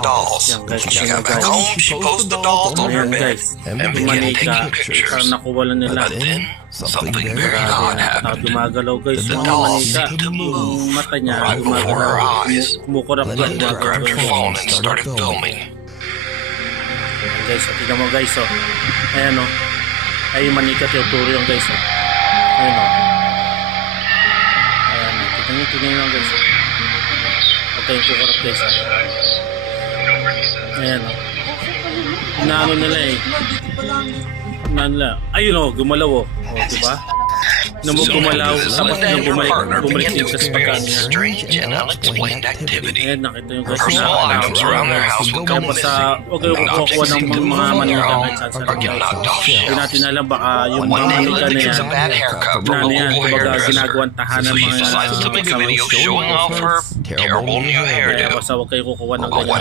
dolls. Yan guys, When she tingnan got back guys. home, she posed the dolls on her Ayan bed guys, and yung began manika, taking pictures. parang nakuha lang nila. But then, something very odd happened. Gumagalaw guys, The yung dolls manika. seemed to move Yung mata niya, right before her eyes. kumukurap lang. Linda grabbed her phone and started filming. Guys, tingnan mo guys, oh. Ayan, oh. Ay, yung manika, tinuturo yung guys, oh. Ayan, oh. Ayan, oh. Tingnan nyo guys, oh. Okay, yung kukurap guys, oh. Ayan, oh. Inaano nila eh. Inaano nila. Ayun, oh, gumalaw, oh. Oh, diba? Nung gumalaw, tapos nung bumalik din sa experienced niya. strange and unexplained activity. Ayan, nakita yung guys. Her small items around their house would go Kaya missing, huwag kayo and kukuha objects ng seemed to move mga in their manika home kahit saan or get knocked off Hindi natin shelves. alam, baka yung One mga day, manika Linda na gets yan, a bad haircut from na a yan, local kumbaga hairdresser, ginagawang tahanan so ng she mga decides to make a video showing off her terrible new Kaya hairdo. basta huwag kayo kukuha ng But what ganyan.